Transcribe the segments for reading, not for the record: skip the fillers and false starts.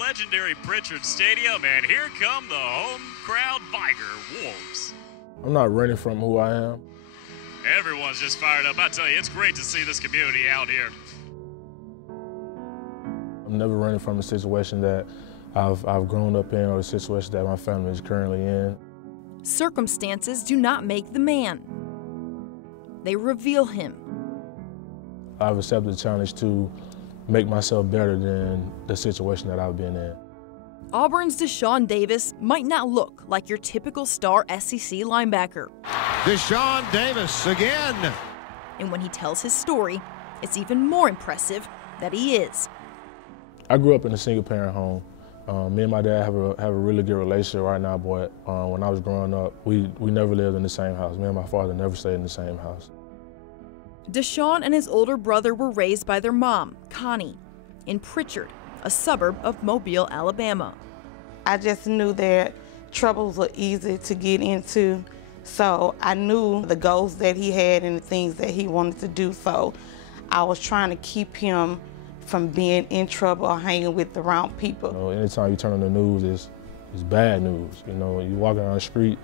legendary Pritchard Stadium, and here come the home crowd Viger Wolves. I'm not running from who I am. Everyone's just fired up. I tell you, it's great to see this community out here. I'm never running from a situation that I've grown up in or a situation that my family is currently in. Circumstances do not make the man. They reveal him. I've accepted the challenge to make myself better than the situation that I've been in. Auburn's Deshaun Davis might not look like your typical star SEC linebacker. Deshaun Davis again. And when he tells his story, it's even more impressive that he is. I grew up in a single-parent home. Me and my dad have a really good relationship right now, but when I was growing up, we never lived in the same house. Me and my father never stayed in the same house. Deshaun and his older brother were raised by their mom, Connie, in Pritchard, a suburb of Mobile, Alabama. I just knew that troubles were easy to get into, so I knew the goals that he had and the things that he wanted to do, so I was trying to keep him from being in trouble or hanging with the wrong people. You know, anytime you turn on the news, it's bad news. You know, you walking down the street,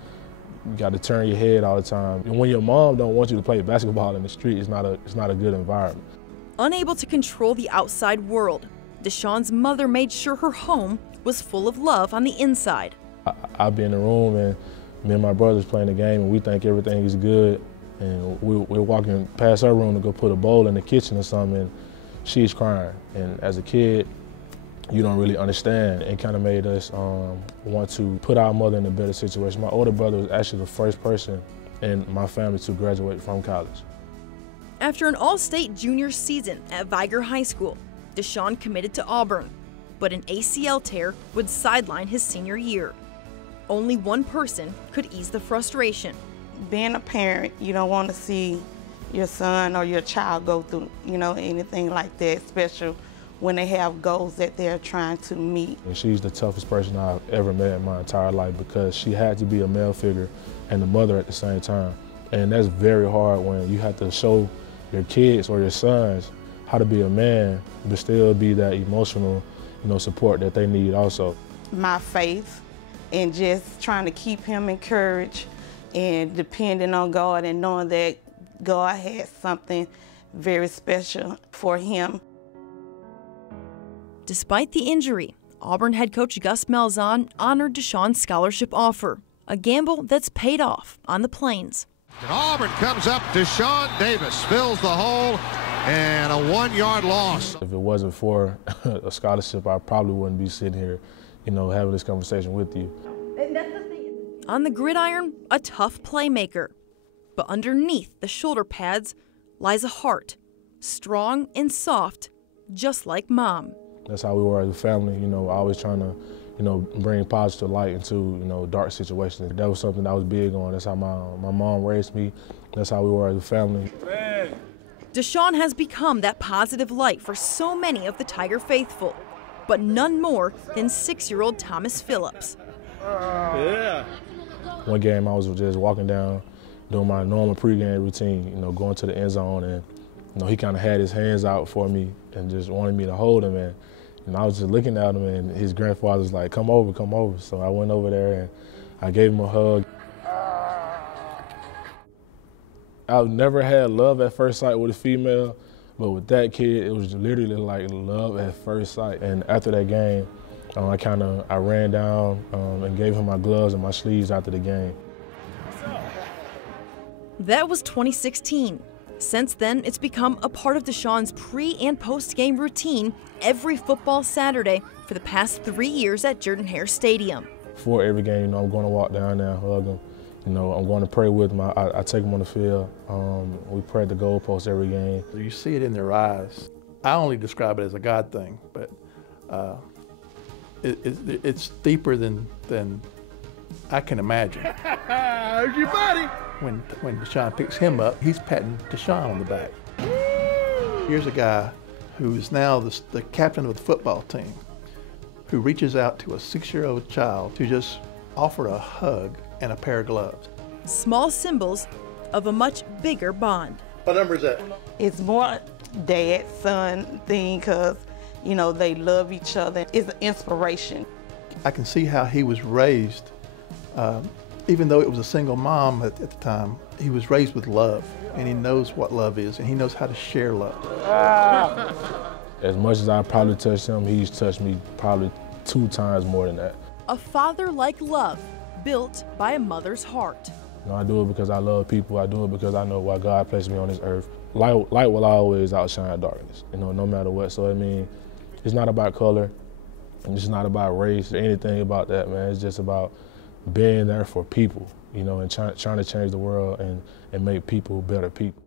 you got to turn your head all the time. And when your mom don't want you to play basketball in the street, it's not a good environment. Unable to control the outside world, Deshaun's mother made sure her home was full of love on the inside. I'll be in the room and me and my brother's playing the game and we think everything is good, and we're walking past her room to go put a bowl in the kitchen or something, and she's crying. And as a kid, you don't really understand. It kind of made us want to put our mother in a better situation. My older brother was actually the first person in my family to graduate from college. After an all-state junior season at Viger High School, Deshaun committed to Auburn, but an ACL tear would sideline his senior year. Only one person could ease the frustration. Being a parent, you don't want to see your son or your child go through, anything like that, especially when they have goals that they're trying to meet. And she's the toughest person I've ever met in my entire life because she had to be a male figure and a mother at the same time. And that's very hard when you have to show your kids or your sons how to be a man, but still be that emotional, support that they need also. My faith and just trying to keep him encouraged and depending on God and knowing that God had something very special for him. Despite the injury, Auburn head coach Gus Malzahn honored Deshaun's scholarship offer, a gamble that's paid off on the Plains. And Auburn comes up, Deshaun Davis fills the hole, and a 1-yard loss. If it wasn't for a scholarship, I probably wouldn't be sitting here, having this conversation with you. On the gridiron, a tough playmaker. But underneath the shoulder pads lies a heart, strong and soft, just like Mom. That's how we were as a family, always trying to, bring positive light into, dark situations. That was something I was big on. That's how my mom raised me. That's how we were as a family. Deshaun has become that positive light for so many of the Tiger faithful, but none more than 6-year-old Thomas Phillips. Yeah. One game I was just walking down, doing my normal pregame routine, going to the end zone, and he kind of had his hands out for me and just wanted me to hold him. And I was just looking at him, and his grandfather was like, come over, come over. So I went over there and I gave him a hug. I've never had love at first sight with a female, but with that kid, it was literally like love at first sight. And after that game, I ran down and gave him my gloves and my sleeves after the game. That was 2016. Since then, it's become a part of Deshaun's pre- and post-game routine every football Saturday for the past 3 years at Jordan-Hare Stadium. Before every game, I'm going to walk down there and hug him. I'm going to pray with him. I take him on the field. We pray at the goalpost every game. You see it in their eyes. I only describe it as a God thing, but it's deeper than I can imagine. There's your buddy. When Deshaun picks him up, he's patting Deshaun on the back. Here's a guy who is now the captain of the football team, who reaches out to a 6-year-old child to just offer a hug and a pair of gloves. Small symbols of a much bigger bond. What number is that? It's more dad-son thing because, You know, they love each other. It's an inspiration. I can see how he was raised. Even though it was a single mom at the time, he was raised with love, and he knows what love is, and he knows how to share love. As much as I probably touched him, he's touched me probably 2 times more than that. A father-like love built by a mother's heart. You know, I do it because I love people. I do it because I know why God placed me on this earth. Light will always outshine darkness, you know, no matter what. So, I mean, it's not about color, and it's not about race or anything about that, man. It's just about being there for people, you know, and trying to change the world and make people better people.